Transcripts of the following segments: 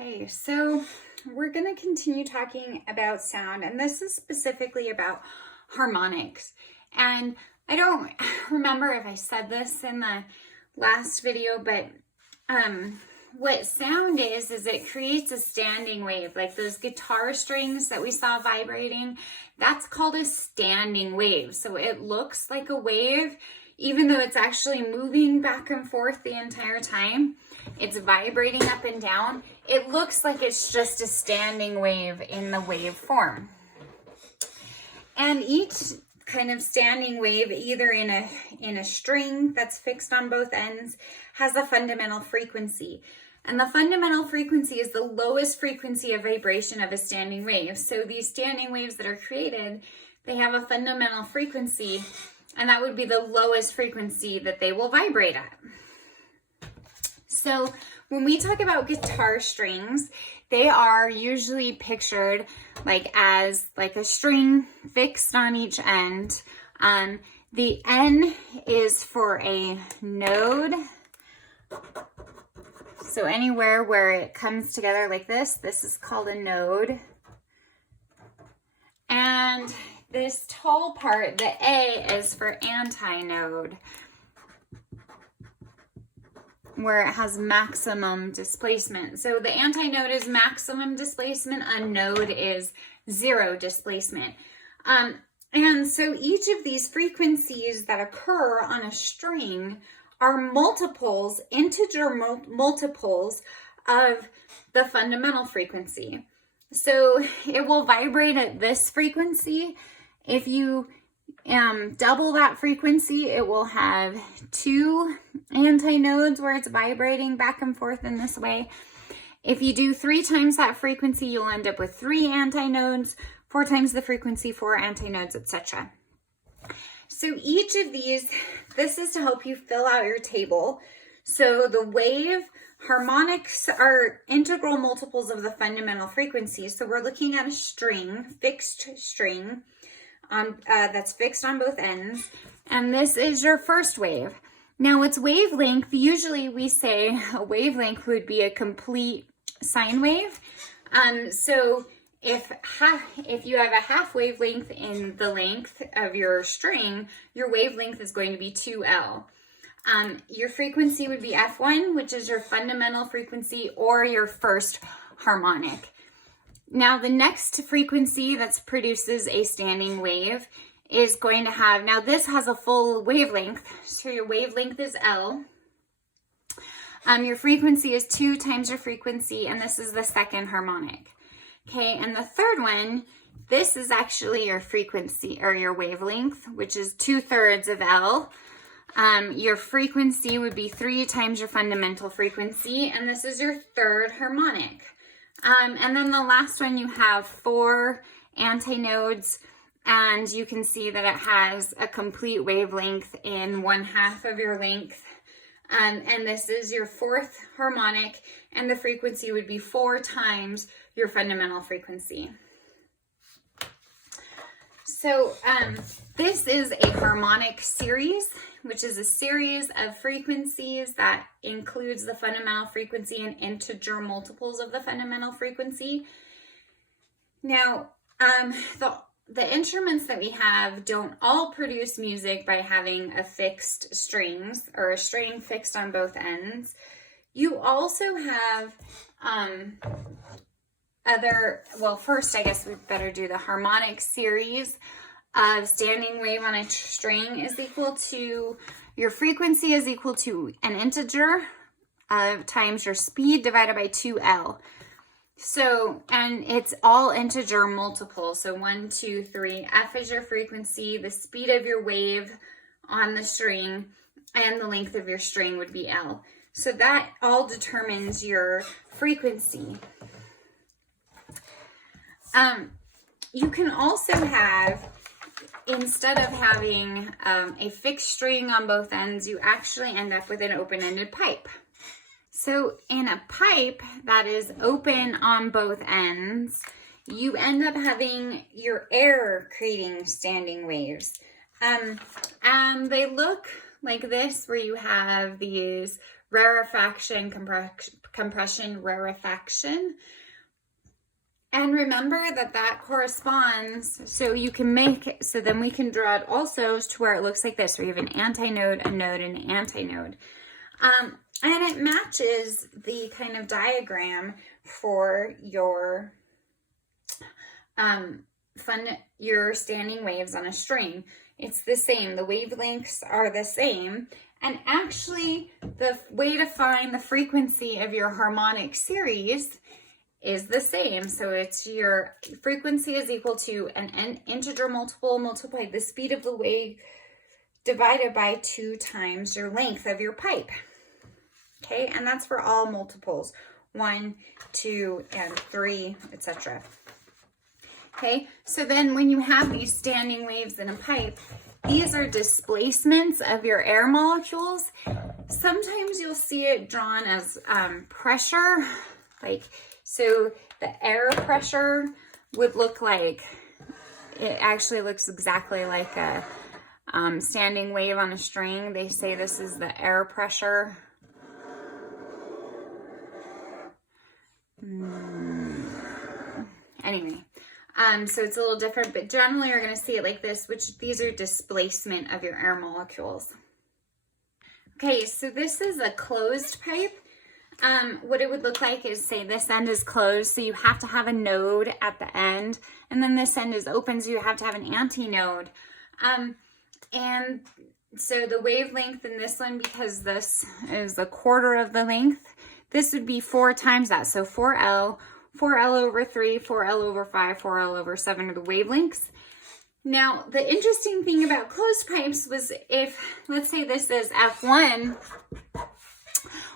Okay, so we're going to continue talking about sound, and this is specifically about harmonics. And I don't remember if I said this in the last video, but what sound is it creates a standing wave, like those guitar strings that we saw vibrating. That's called a standing wave. So it looks like a wave, even though it's actually moving back and forth the entire time. It's vibrating up and down. It looks like it's just a standing wave in the wave form. And each kind of standing wave, either in a string that's fixed on both ends, has a fundamental frequency. And the fundamental frequency is the lowest frequency of vibration of a standing wave. So these standing waves that are created, they have a fundamental frequency, and that would be the lowest frequency that they will vibrate at. So when we talk about guitar strings, they are usually pictured as a string fixed on each end. The N is for a node. So anywhere where it comes together like this is called a node. And this tall part, the A, is for antinode, where it has maximum displacement. So the antinode is maximum displacement, a node is zero displacement. And so each of these frequencies that occur on a string are multiples, integer multiples of the fundamental frequency. So it will vibrate at this frequency. If you double that frequency, it will have 2 antinodes where it's vibrating back and forth in this way. If you do 3 times that frequency, you'll end up with 3 antinodes, 4 times the frequency, 4 antinodes, etc. So each of these, this is to help you fill out your table. So the wave harmonics are integral multiples of the fundamental frequency. So we're looking at a string, fixed string, that's fixed on both ends, and this is your first wave. Now its wavelength, usually we say a wavelength would be a complete sine wave. So if you have a half wavelength in the length of your string, your wavelength is going to be 2L. Your frequency would be F1, which is your fundamental frequency or your first harmonic. Now the next frequency that produces a standing wave is going to have, now this has a full wavelength, so your wavelength is L. Your frequency is 2 times your frequency, and this is the second harmonic. Okay, and the third one, this is actually your frequency or your wavelength, which is 2/3 of L. Your frequency would be 3 times your fundamental frequency, and this is your third harmonic. And then the last one, you have 4 antinodes, and you can see that it has a complete wavelength in 1/2 of your length. And this is your fourth harmonic, and the frequency would be 4 times your fundamental frequency. So this is a harmonic series, which is a series of frequencies that includes the fundamental frequency and integer multiples of the fundamental frequency. Now, the instruments that we have don't all produce music by having a fixed strings or a string fixed on both ends. You also have first I guess we better do the harmonic series of standing wave on a string is equal to, your frequency is equal to an integer times your speed divided by 2L. So, and it's all integer multiples. So 1, 2, 3, F is your frequency, the speed of your wave on the string, and the length of your string would be L. So that all determines your frequency. You can also have, instead of having a fixed string on both ends, you actually end up with an open-ended pipe. So in a pipe that is open on both ends, you end up having your air creating standing waves. And they look like this, where you have these rarefaction, compression, rarefaction. And remember that corresponds, so you can make it, so then we can draw it also to where it looks like this, where you have an antinode, a node, and an antinode. And it matches the kind of diagram for your your standing waves on a string. It's the same. The wavelengths are the same. And actually, the way to find the frequency of your harmonic series is the same. So it's your frequency is equal to an integer multiple multiplied the speed of the wave divided by 2 times your length of your pipe. Okay, and that's for all multiples, 1, 2, and 3, etc. Okay, so then when you have these standing waves in a pipe, these are displacements of your air molecules. Sometimes you'll see it drawn as pressure, so the air pressure would look like, it actually looks exactly like a standing wave on a string. They say this is the air pressure. Anyway, so it's a little different, but generally you're going to see it like this, which these are displacement of your air molecules. Okay, so this is a closed pipe. What it would look like is, say this end is closed, so you have to have a node at the end, and then this end is open, so you have to have an antinode. And so the wavelength in this one, because this is a quarter of the length, this would be 4 times that. So 4L over 3, 4L over 5, 4L over 7 are the wavelengths. Now, the interesting thing about closed pipes was if, let's say this is F1,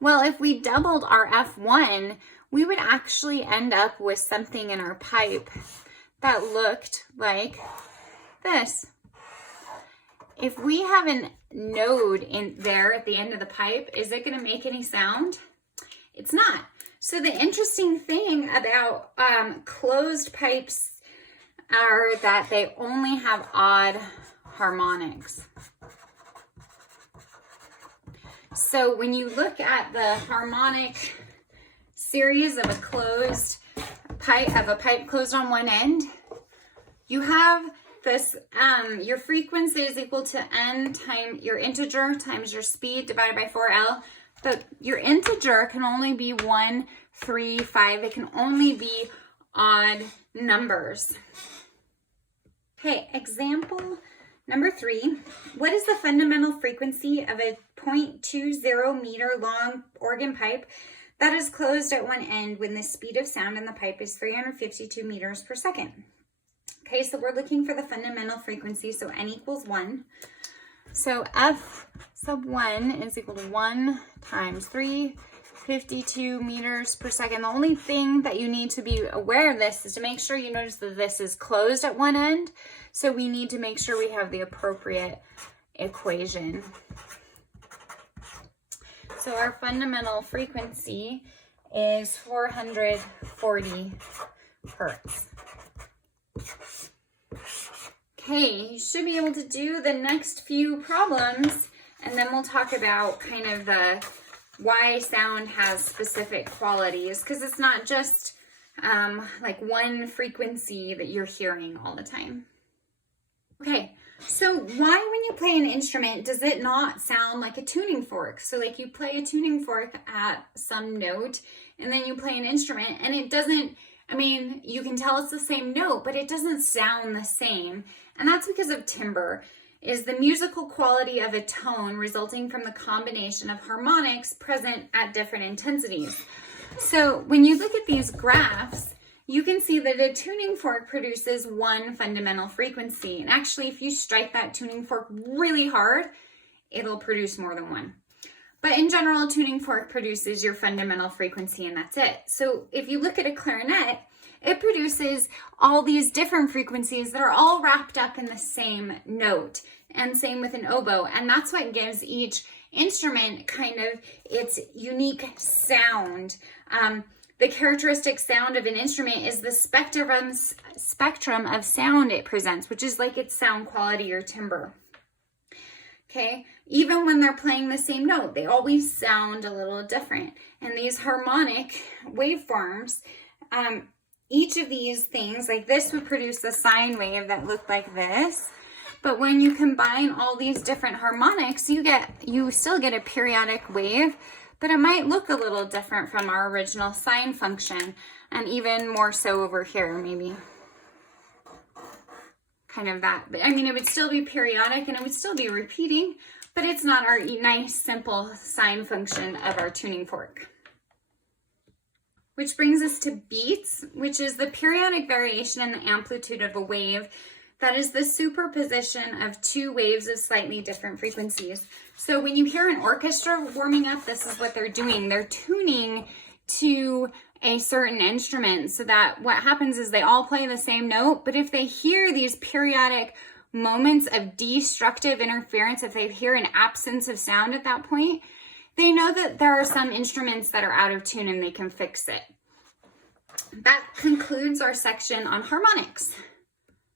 well, if we doubled our F1, we would actually end up with something in our pipe that looked like this. If we have a node in there at the end of the pipe, is it going to make any sound? It's not. So the interesting thing about closed pipes are that they only have odd harmonics. So when you look at the harmonic series of a closed pipe, of a pipe closed on one end, you have this, your frequency is equal to n times your integer times your speed divided by 4L. But your integer can only be 1, 3, 5. It can only be odd numbers. Okay, example number 3. What is the fundamental frequency of a 0.20 meter long organ pipe that is closed at one end when the speed of sound in the pipe is 352 meters per second? Okay, so we're looking for the fundamental frequency, so n equals 1. So F sub 1 is equal to 1 times 352 meters per second. The only thing that you need to be aware of this is to make sure you notice that this is closed at one end. So we need to make sure we have the appropriate equation. So our fundamental frequency is 440 hertz. Okay, you should be able to do the next few problems, and then we'll talk about kind of the why sound has specific qualities, because it's not just like one frequency that you're hearing all the time. Okay, so why when you play an instrument does it not sound like a tuning fork? So like you play a tuning fork at some note, and then you play an instrument, and it doesn't, I mean, you can tell it's the same note, but it doesn't sound the same. And that's because of timbre, is the musical quality of a tone resulting from the combination of harmonics present at different intensities. So when you look at these graphs, you can see that a tuning fork produces one fundamental frequency. And actually, if you strike that tuning fork really hard, it'll produce more than one. But in general, a tuning fork produces your fundamental frequency, and that's it. So if you look at a clarinet, it produces all these different frequencies that are all wrapped up in the same note, and same with an oboe. And that's what gives each instrument kind of its unique sound. The characteristic sound of an instrument is the spectrum of sound it presents, which is like its sound quality or timbre. Okay, even when they're playing the same note, they always sound a little different. And these harmonic waveforms, each of these things, like this would produce a sine wave that looked like this. But when you combine all these different harmonics, you still get a periodic wave, but it might look a little different from our original sine function, and even more so over here, maybe. Kind of that. I mean, it would still be periodic and it would still be repeating, but it's not our nice, simple sine function of our tuning fork. Which brings us to beats, which is the periodic variation in the amplitude of a wave. That is the superposition of two waves of slightly different frequencies. So when you hear an orchestra warming up, this is what they're doing. They're tuning to a certain instrument so that what happens is they all play the same note, but if they hear these periodic moments of destructive interference, if they hear an absence of sound at that point, they know that there are some instruments that are out of tune and they can fix it. That concludes our section on harmonics.